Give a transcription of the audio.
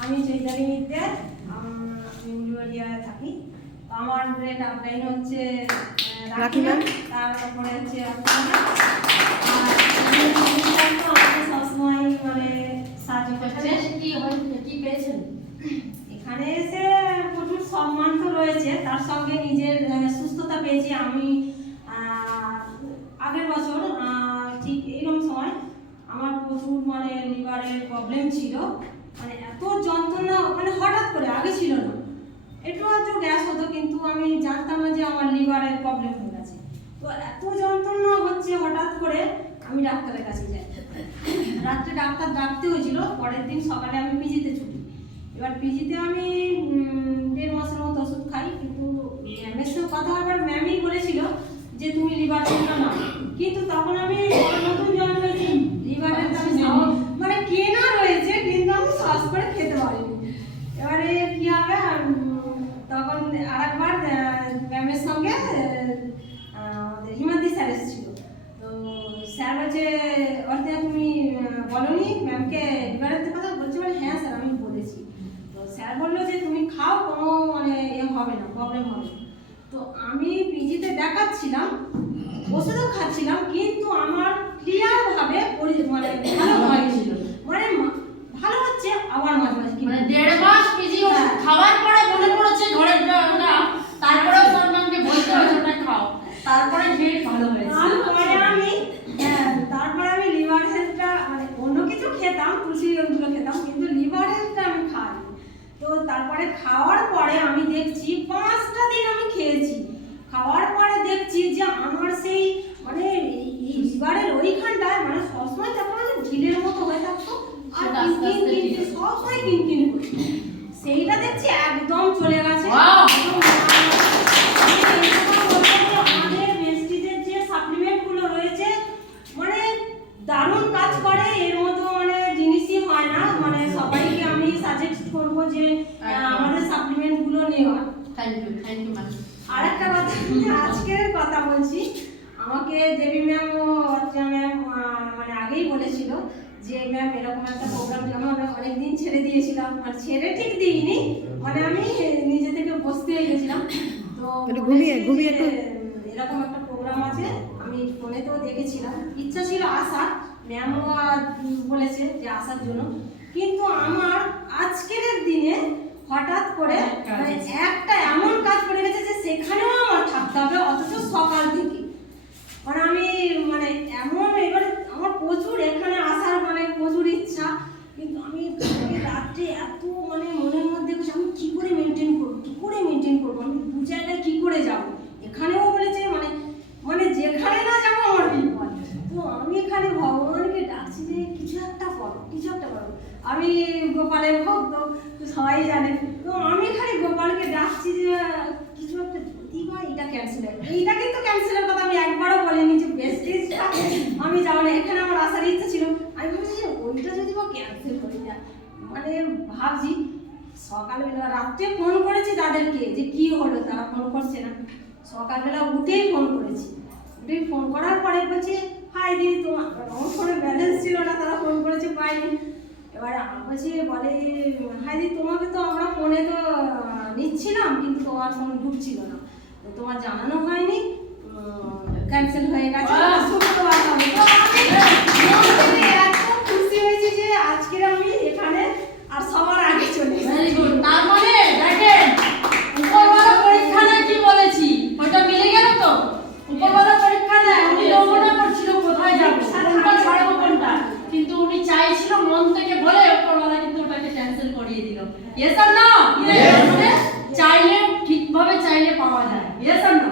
আমি চৈতালি মিত্র, উলুবাড়িয়ায় থাকি। আমার ব্রেড আপলাইন হচ্ছে রাখিনা, তারপরে হচ্ছে আমাকে সবসময় মানে সাহায্য করছে। কি পেয়েছেন এখানে এসে? প্রচুর সম্মান তো রয়েছে, তার সঙ্গে নিজের সুস্থতা পেয়েছি। আমি আগের বছর ঠিক এইরকম সময় আমার প্রচুর মানে লিভারের প্রবলেম ছিল, মানে এত যন্ত্রণা, মানে হঠাৎ করে, আগে ছিল না, একটু আধটু গ্যাস হতো কিন্তু আমি জানতাম না যে আমার লিভারের প্রবলেম হয়ে গেছে। তো এত যন্ত্রণা হচ্ছে হঠাৎ করে, আমি ডাক্তারের কাছে যাই। রাত্রে ডাক্তার ডাকতে হয়েছিল, পরের দিন সকালে আমি পিজিতে ছুটি। এবার পিজিতে আমি 1.5 মাসের মতো ওষুধ খাই, কিন্তু ম্যামের সাথে কথা হবার ম্যামই বলেছিল যে তুমি লিভার টেস্টটা নাও, কিন্তু তখন আমি নতুন জয়েন হয়েছি, লিভারের মানে কেনা রয়েছে কিন্তু আমি সাহস করে খেতে পারিনি। এবারে কি হবে, তখন আরেকবার ম্যামের সঙ্গে আমাদের হিমাদ্রি স্যার এসেছিল। তো স্যার বলছে অর্থে তুমি বলোনি ম্যামকে লিভারের কথা? বলছে বলে হ্যাঁ স্যার আমি বলেছি। তো স্যার বললো যে তুমি খাও, কোনো মানে হবে না, প্রবলেম হবে না। তো আমি পিজিতে দেখাচ্ছিলাম, ওষুধও খাচ্ছিলাম, কিন্তু আমার ক্লিয়ার ভাবে মানে ভালো হয়েছিল, মানে ভালো হচ্ছে আবার মাঝে মাঝে, মানে 1.5 মাস পিজি ওষুধ খাওয়ার পরে মনে পড়েছে ঘরের না, তারপরে সরমানকে বলতে হয়েছে ওটা খাও, তারপরে ফের ভালো হয়েছে। তারপরে আমি লিভার হেলথটা, মানে অন্য কিছু খেতাম, তুলসী ওগুলো খেতাম, কিন্তু লিভার হেলথটা আমি খাই। তো তারপরে খাওয়ার পরে আমি দেখছি 5টা দিন আমি খেয়েছি, খাওয়ার পরে দেখছি যে আমার সেই মানে লিভারের ওইখানটায় মানে সবসময় যখন ঢিলের মতো হয়ে থাকতো, আর সবসময় কিনকিন করতো, সেইটা দেখছি একদম চলে গেছে। আমাদের বেস্টিজের যে সাপ্লিমেন্টগুলো রয়েছে মানে দারুণ কাজ করে, এর মতো মানে জিনিসই হয় না। মানে সবাইকে আমি সাজেস্ট করব যে আমাদের সাপ্লিমেন্টগুলো নেওয়া। Thank you ma'am. আরেকটা কথা, আজকের কথা বলছি, আমাকে দেবী ম্যাম ও অর্চনা ম্যাম মানে আগেই বলেছিল যে ম্যাম এরকম একটা প্রোগ্রাম, আমি অনেকদিন ছেড়ে দিয়েছিলাম, আর ছেড়ে ঠিক দিইনি, মানে আমি নিজে থেকে বসতে গেছিলাম। তো এরকম একটা প্রোগ্রাম আছে, আমি ফোনেতেও দেখেছিলাম, ইচ্ছা ছিল আসার, ম্যামও বলেছে যে আসার জন্য, কিন্তু আমার আজকের দিনে হঠাৎ করে মানে একটা এমন কাজ পড়ে গেছে যে সেখানেও আমার থাকতে হবে, অথচ সকাল থেকে মানে আমি মানে এমন, এবারে আমার প্রচুর এখানে আসার মানে প্রচুর ইচ্ছা, কিন্তু আমি রাত্রে এত মানে মনের মধ্যে আমি কি করে মেনটেন করবো, আমি 2 জায়গায় কি করে যাবো, এখানেও বলেছে মানে মানে যেখানে না যাবো আমার বিপদ। তো আমি এখানে ভগবানকে ডাকছি যে কিছু একটা করো। আমি গোপালের ভক্ত, সবাই জানে, তো আমি এখানে গোপালকে ডাকছি যে কিছু একটা যদি বা এটা ক্যান্সেল হয়। এইটা কিন্তু ক্যান্সেলের কথা আমি একবারও বলিনি যে বেস্টেজটা আমি যাবো না, এখানে আমার আসার ইচ্ছা ছিল। আমি ভাবছি যে ওইটা যদি বা ক্যান্সেল করে যায়, মানে ভাবছি সকালবেলা, রাত্রে ফোন করেছি তাদেরকে যে কি হলো, তারা ফোন করছে না। সকালবেলা উঠেই ফোন করেছি, ফোন করার পরে বলছে হাই দিদি, তোমার ফোনে ব্যালেন্স ছিল না, তারা ফোন করেছে পাইনি। এবার বলছি বলে হাই দিদি তোমাকে তো আমরা ফোনে তো নিচ্ছিলাম, কিন্তু তোমার ফোন ঢুকছিল না, তো তোমার জানানো হয়নি, ক্যান্সেল হয়ে গেছে। এত খুশি হয়েছি যে আজকে আমি এখানে আর সবার আগে চলে ভেরি গুড। তার মানে দেখেন উপরওয়ালা পরীক্ষা নেয় কি বলেছি, ওটা মিলে গেল তো। উপরওয়ালা পরীক্ষা নেয়, উনি নমুনা করছিল কোথায় যাবো, কোনটা ছাড়বো কোনটা, কিন্তু উনি চাইছিল মন থেকে বলে উপরওয়ালা কিন্তু ওটাকে ক্যান্সেল করিয়ে দিল। ইয়েস আর নো? চাইলে ঠিকভাবে চাইলে পাওয়া যায়। ইয়েস আর নো?